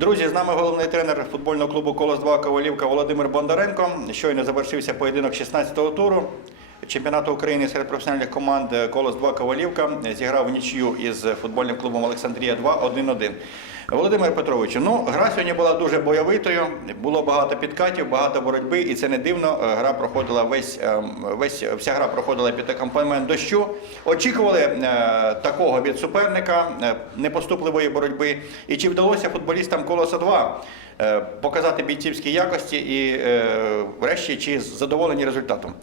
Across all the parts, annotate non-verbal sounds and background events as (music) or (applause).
Друзі, з нами головний тренер футбольного клубу Колос 2 Ковалівка Володимир Бондаренко. Щойно завершився поєдинок 16-го туру чемпіонату України серед професіональних команд Колос 2 Ковалівка. Зіграв в нічию із футбольним клубом Олександрія 2 1-1. Володимир Петровичу, ну гра сьогодні була дуже бойовитою. Було багато підкатів, багато боротьби, і це не дивно. Е, Гра проходила весь, ем, весь вся гра проходила під акомпанемент дощу. Очікували е, такого від суперника, е, непоступливої боротьби. І чи вдалося футболістам Колоса 2 е, показати бійцівські якості і, е, врешті, чи задоволені результатом?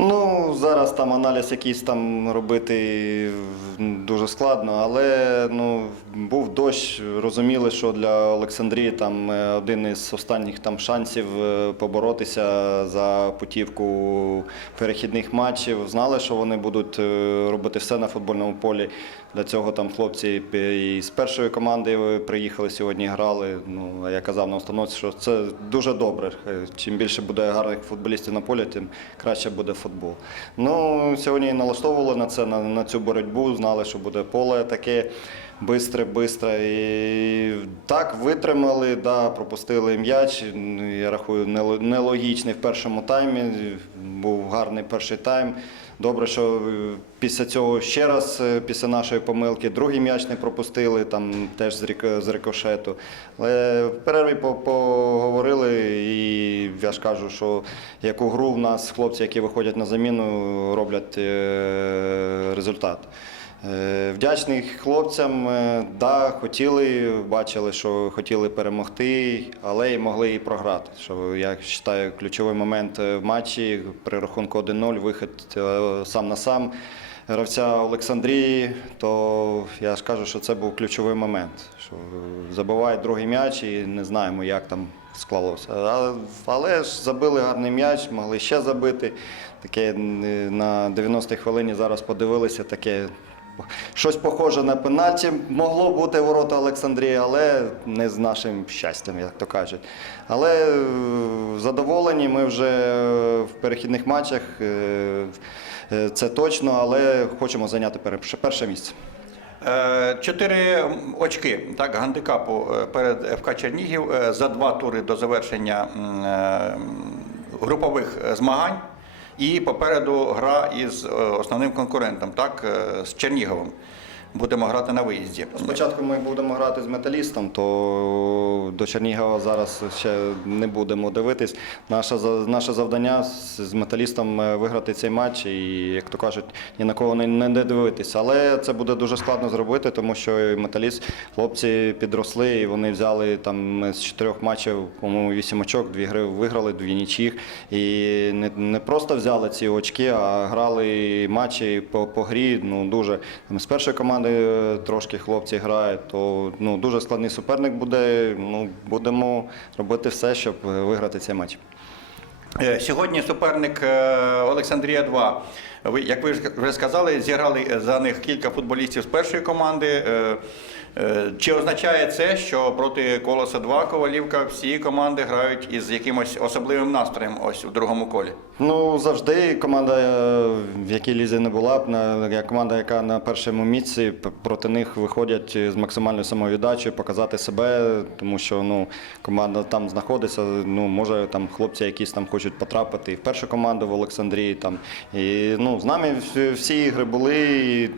Ну, зараз там аналіз якийсь там робити дуже складно, але ну, був дощ. Розуміли, що для Олександрії там е, один із останніх там шансів е, поборотися за путівку перехідних матчів. Знали, що вони будуть е, робити все на футбольному полі. Для цього там хлопці і з першої команди приїхали сьогодні, грали. Ну, я казав на установці, що це дуже добре. Е, Чим більше буде гарних футболістів на полі, тим краще буде футбол. Ну, сьогодні налаштовували на це, на, на цю боротьбу, знали, що буде поле таке бистре, бистре. І так витримали, да, пропустили м'яч. Я рахую, нелогічний в першому таймі. Був гарний перший тайм. Добре, що е, після цього ще раз, е, після нашої помилки, другий м'яч не пропустили, там теж з рикошету. Але в перерві по- поговорили, і я ж кажу, що яку гру в нас хлопці, які виходять на заміну, роблять е, результат. Е, Вдячний хлопцям, е, да, хотіли, бачили, що хотіли перемогти, але й могли і програти. Що я вважаю, ключовий момент е, в матчі при рахунку 1-0, вихід сам на сам гравця Олександрії, то я ж кажу, що це був ключовий момент. Що забиває другий м'яч і не знаємо, як там склалося. Але ж забили гарний м'яч, могли ще забити. Таке на 90-й хвилині зараз подивилися, таке щось похоже на пенальті могло бути ворота Олександрії, але не з нашим щастям, як то кажуть. Але е, задоволені, ми вже в перехідних матчах. е, е, Це точно, але хочемо зайняти перше- місце. Чотири очки так, гандикапу перед ФК Чернігів за два тури до завершення групових змагань. І попереду гра із е, основним конкурентом, так, е, з Черніговим. Будемо грати на виїзді. Спочатку ми будемо грати з металістом, то до Чернігова зараз ще не будемо дивитись. Наше, наше завдання з металістом е, виграти цей матч і, як то кажуть, ні на кого не, не дивитись. Але це буде дуже складно зробити, тому що металіст, хлопці підросли і вони взяли там з чотирьох матчів, по-моєму, вісім очок, дві гри виграли, дві нічих. І не, не просто взяли ці очки, а грали матчі по, по грі. Ну дуже там, з першої команди е, трошки хлопці грають, то ну дуже складний суперник буде. Ну будемо робити все, щоб е, виграти цей матч. Е, Сьогодні суперник е, Олександрія 2. Ви, як ви вже сказали, зіграли за них кілька футболістів з першої команди. Е, Чи означає це, що проти Колоса 2 Ковалівка всі команди грають із якимось особливим настроєм ось у другому колі? Ну завжди команда, е, в якій лізі не була б, команда, яка на першому місці, проти них виходять з максимальною самовіддачею, показати себе, тому що ну команда там знаходиться. Ну може там хлопці якісь там хочуть потрапити і в першу команду в Олександрії. Там і ну з нами всі, ігри були.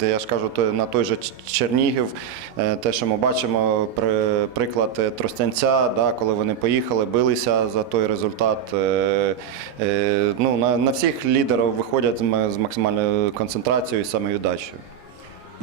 І, я ж кажу, на той же Чернігів, е, те, що ми бачимо, при, приклад е, Тростянця, да, коли вони поїхали, билися за той результат. Е, е, ну, на, на всіх лідерів виходять з максимальною концентрацією і самовіддачею.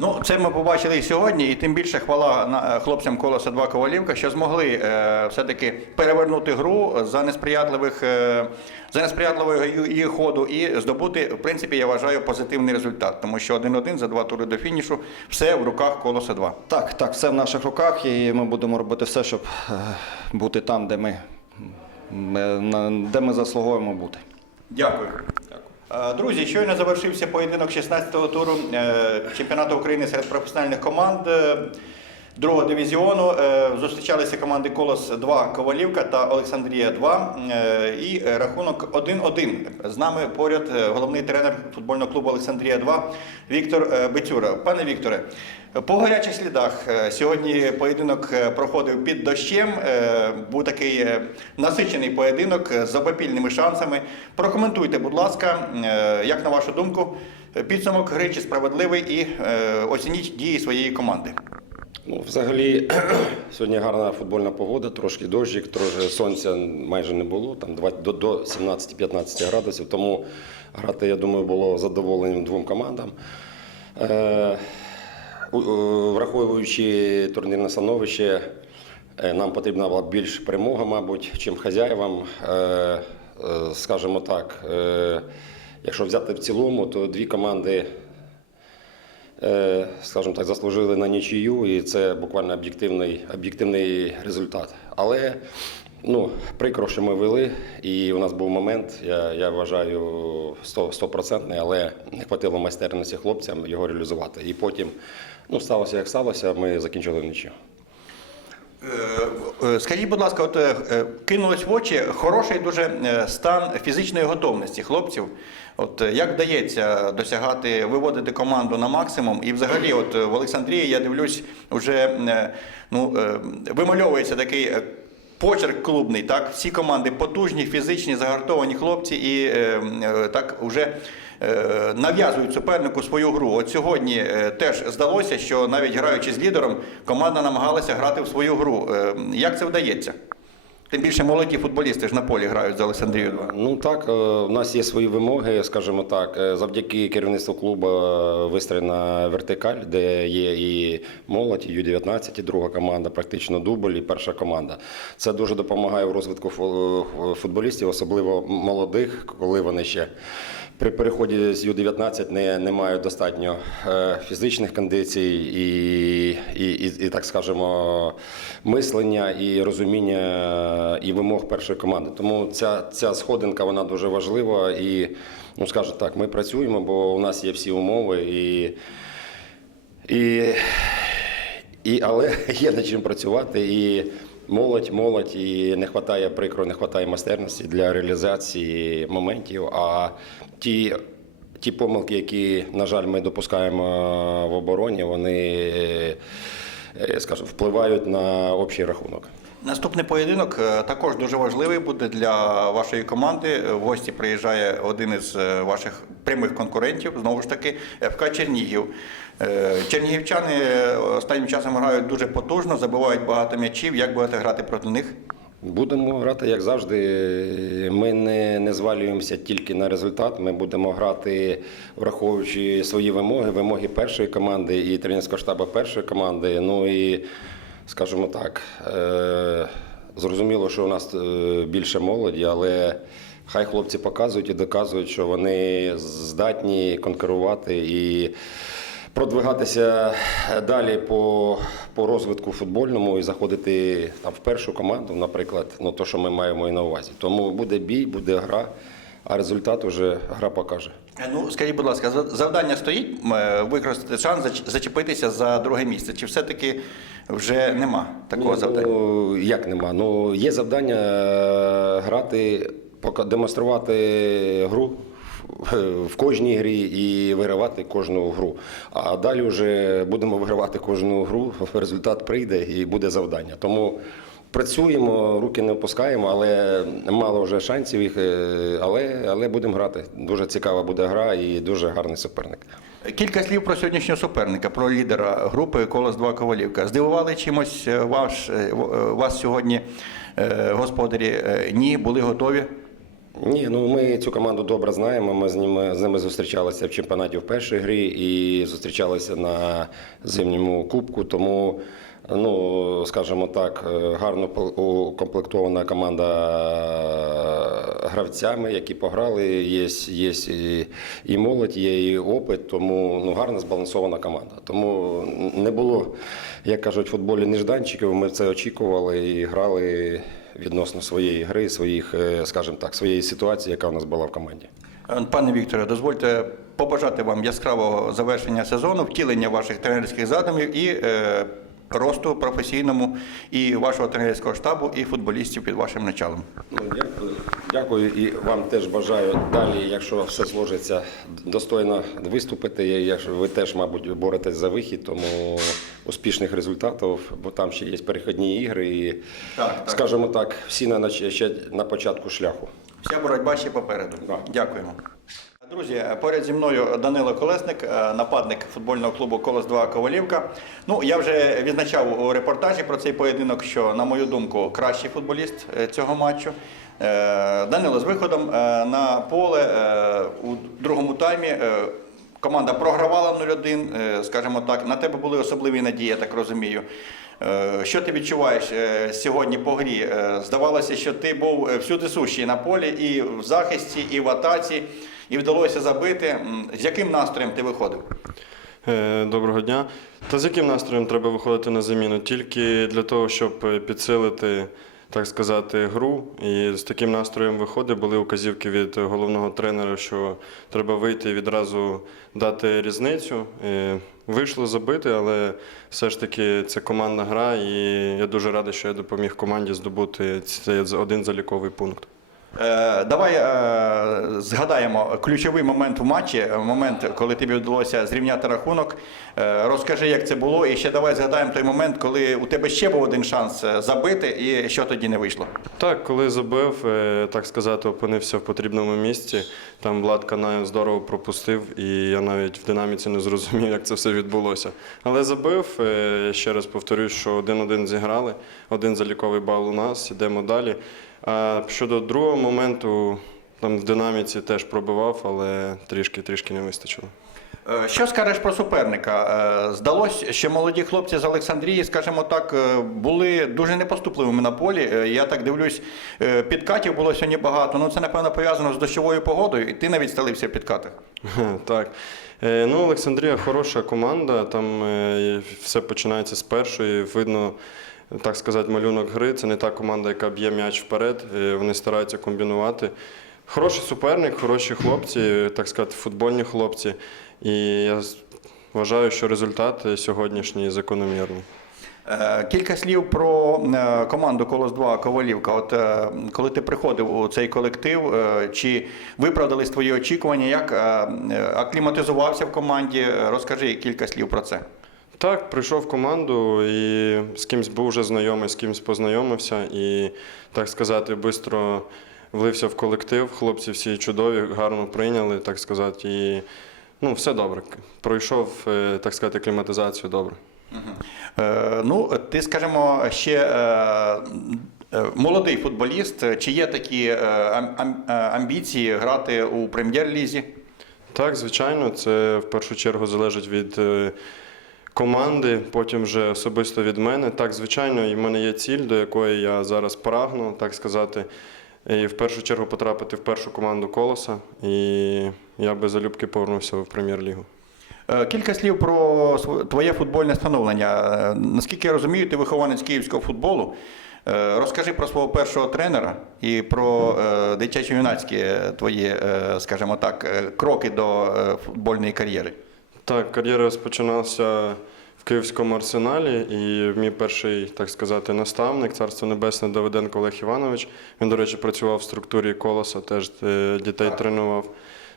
Ну, це ми побачили і сьогодні, і тим більше хвала е, хлопцям Колоса 2 Ковалівка, що змогли е, все-таки перевернути гру за несприятливих е, за несприятливого її- ходу і здобути, в принципі, я вважаю, позитивний результат, тому що 1-1 за два тури до фінішу все в руках Колоса 2. Так, так, все в наших руках, і ми будемо робити все, щоб е, бути там, де ми, е, де ми заслуговуємо бути. Дякую. Е, Друзі, щойно завершився поєдинок 16-го туру е, чемпіонату України серед професіональних команд. Другого дивізіону. Е, Зустрічалися команди Колос 2 Ковалівка та Олександрія 2. Е, І рахунок 1-1. З нами поряд е, головний тренер футбольного клубу Олександрія 2 Віктор Бецюра. Пане Вікторе, по гарячих слідах сьогодні поєдинок проходив під дощем. Був такий насичений поєдинок з обопільними шансами. Прокоментуйте, будь ласка, як на вашу думку, підсумок гри чи справедливий і оцініть дії своєї команди. Ну, взагалі, (clears throat) сьогодні гарна футбольна погода, трошки дощик, трошки сонця майже не було, там до, до 17-15 градусів. Тому грати, я думаю, було задоволенням двом командам. Е, враховуючи турнірне становище, е, нам потрібна була більш перемога, мабуть, чим хазяївам. Е, скажімо так, якщо взяти в цілому, то дві команди скажімо так, заслужили на нічию, і це буквально об'єктивний, об'єктивний результат. Але ну, прикро, що ми вели, і у нас був момент, я, я вважаю, 100%, стопроцентний, але не хватило майстерності хлопцям його реалізувати. І потім ну, сталося як сталося, ми закінчили нічию. Е, е, Скажіть, будь ласка, от е, кинулось в очі хороший дуже стан фізичної готовності хлопців. От як вдається досягати, виводити команду на максимум? І взагалі, от в Олександрії я дивлюсь, вже ну, вимальовується такий. Почерк клубний, так, всі команди потужні, фізичні, загартовані хлопці і так вже е, нав'язують супернику свою гру. От сьогодні е, теж здалося, що навіть граючи з лідером, команда намагалася грати в свою гру. Е, як це вдається? Тим більше молоді футболісти ж на полі грають за Олександрію 2. Ну так, е, у нас є свої вимоги, скажімо так. Е, Завдяки керівництву клубу е, вистроєна вертикаль, де є і молодь, і Ю-19, і друга команда, практично дубль, і перша команда. Це дуже допомагає в розвитку футболістів, особливо молодих, коли вони ще. При переході з Ю-19 не, не мають достатньо е, фізичних кондицій і, і, і, і, так скажемо, мислення і розуміння і вимог першої команди. Тому ця, ця сходинка вона дуже важлива. І, ну скажу так, ми працюємо, бо у нас є всі умови і. І, і, але (laughs) є над чим працювати. І молодь, молодь, і не вистачає прикро, не вистачає майстерності для реалізації моментів. А ті, ті помилки, які, на жаль, ми допускаємо в обороні, вони, скажу скажімо, впливають на общий рахунок. Наступний поєдинок е, також дуже важливий буде для вашої команди. Е, В гості приїжджає один із е, ваших прямих конкурентів, знову ж таки, ФК Чернігів. Чернігівчани останнім часом грають дуже потужно, забивають багато м'ячів. Як будете грати проти них? Будемо грати, як завжди. Ми не, не звалюємося тільки на результат. Ми будемо грати, враховуючи свої вимоги, вимоги першої команди і тренерського штабу першої команди. Ну і, скажімо так, е, зрозуміло, що у нас е, більше молоді, але хай хлопці показують і доказують, що вони здатні конкурувати і продвигатися далі по, по розвитку футбольному і заходити там, в першу команду, наприклад, ну то, що ми маємо і на увазі. Тому буде бій, буде гра, а результат вже гра покаже. Е, Ну, скажіть, будь ласка, завдання стоїть е, використати шанс зачепитися за друге місце. Чи все-таки вже нема такого Ні, завдання? Ну, як нема? Ну, є завдання е, грати, демонструвати гру в кожній грі і вигравати кожну гру. А далі вже будемо вигравати кожну гру, результат прийде і буде завдання. Тому працюємо, руки не опускаємо, але мало вже шансів їх, е, але, але будемо грати. Дуже цікава буде гра і дуже гарний суперник. Кілька слів про сьогоднішнього суперника, про лідера групи Колос 2 Ковалівка. Здивували чимось е, ваш, е, вас сьогодні господарі? Ні, були готові. Ні, ну ми цю команду добре знаємо. Ми з ними з ними зустрічалися в чемпіонаті в першій грі і зустрічалися на зимньому кубку. Тому, ну скажімо так, е, гарно укомплектована команда гравцями, які пограли. Є, є і, і молодь, є і опит, тому ну гарно збалансована команда. Тому не було, як кажуть, в футболі нежданчиків. Ми це очікували і грали відносно своєї гри, своїх, е, скажімо так, своєї ситуації, яка у нас була в команді. Е, Пане Вікторе, дозвольте побажати вам яскравого завершення сезону, втілення ваших тренерських задумів і е, росту професійному і вашого тренерського штабу, і футболістів під вашим началом. Ну, дякую. Дякую і вам теж бажаю далі, якщо все зложиться, достойно виступити. Якщо ви теж, мабуть, боретесь за вихід, тому успішних результатів, бо там ще є перехідні ігри, і Так, так. скажімо так, всі на ще на початку шляху. Вся боротьба ще попереду. Так. Дякуємо. Друзі, поряд зі мною Данило Колесник, е, нападник футбольного клубу Колос 2 Ковалівка. Ну, я вже відзначав у репортажі про цей поєдинок, що, на мою думку, кращий футболіст е, цього матчу. Е, Данило з виходом на поле у другому таймі. Команда програвала 0-1, е, скажімо так. На тебе були особливі надії, я так розумію. Що ти відчуваєш сьогодні по грі? Здавалося, що ти був всюди сущий на полі, і в захисті, і в атаці, і вдалося забити. З яким настроєм ти виходив? Е, Доброго дня. Та з яким настроєм треба виходити на заміну? Тільки для того, щоб підсилити, так сказати, гру. І з таким настроєм виходить. Були указівки від головного тренера, що треба вийти і відразу дати різницю. Е, Вийшло забити, але все ж таки це командна гра, і я дуже радий, що я допоміг команді здобути цей один заліковий пункт. Е, Давай е, згадаємо ключовий момент в матчі, момент, коли тобі вдалося зрівняти рахунок. Е, Розкажи, як це було, і ще давай згадаємо той момент, коли у тебе ще був один шанс забити, і що тоді не вийшло. Так, коли забив, так сказати, опинився в потрібному місці. Там Влад Канаєв здорово пропустив, і я навіть в динаміці не зрозумів, як це все відбулося. Але забив, ще раз повторюю, що один-один зіграли, один заліковий бал у нас, йдемо далі. А щодо другого моменту, там в динаміці теж пробивав, але трішки-трішки не вистачило. Е, Що скажеш про суперника? Е, Здалось, що молоді хлопці з Олександрії, скажімо так, е, були дуже непоступливими на полі. Я так дивлюсь, підкатів було сьогодні багато. Ну це напевно пов'язано з дощовою погодою, і ти навіть стелився в підкатах. Так. Ну, Олександрія хороша команда. Там все починається з першої. Видно, так сказати, малюнок гри. Це не та команда, яка б'є м'яч вперед. Вони стараються комбінувати. Хороший суперник, хороші хлопці, так сказати, футбольні хлопці. І я вважаю, що результат сьогоднішній закономірний. Е, Кілька слів про е, команду Колос 2 Ковалівка. От е, коли ти приходив у цей колектив, чи виправдались твої очікування? Як акліматизувався в команді? Розкажи кілька слів про це. Так, прийшов в команду і з кимсь був вже знайомий, з кимсь познайомився і, так сказати, швидко влився в колектив. Хлопці всі чудові, гарно прийняли, так сказати, і ну, все добре. Пройшов, е, так сказати, кліматизацію добре. Е, Ну, ти, скажімо, ще е, молодий футболіст. Чи є такі ам- ам- амбіції грати у прем'єр-лізі? Так, звичайно, це в першу чергу залежить від команди, потім вже особисто від мене. Так, звичайно, і в мене є ціль, до якої я зараз прагну, так сказати. І в першу чергу потрапити в першу команду колоса. І я би залюбки повернувся в прем'єр-лігу. Е, Кілька слів про твоє футбольне становлення. Е, Наскільки я розумію, ти вихованець київського футболу. Е, Розкажи про свого першого тренера і про дитячо-юнацькі твої, скажімо так, кроки до футбольної кар'єри. Так, кар'єра розпочиналася в Київському арсеналі, і мій перший, так сказати, наставник, царство небесне Давиденко Олег Іванович. Він, до речі, працював в структурі колоса, теж е, дітей тренував.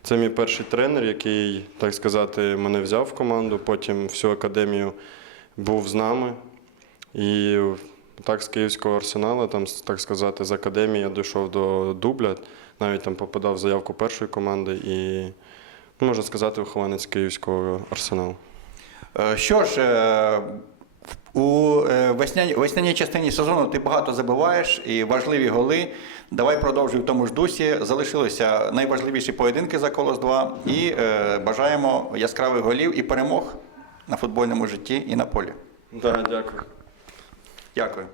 Це мій перший тренер, який, так сказати, мене взяв в команду. Потім всю академію був з нами. І так з Київського арсеналу, там, так сказати, з академії я дійшов до дубля, навіть там попадав в заявку першої команди і, можна сказати, вихованець Київського арсеналу. Е, Що ж, е, у е, весняній, весняній частині сезону ти багато забиваєш і важливі голи. Давай продовжуй в тому ж дусі. Залишилися найважливіші поєдинки за колос 2 і е, бажаємо яскравих голів і перемог на футбольному житті і на полі. Так, дякую. Дякую.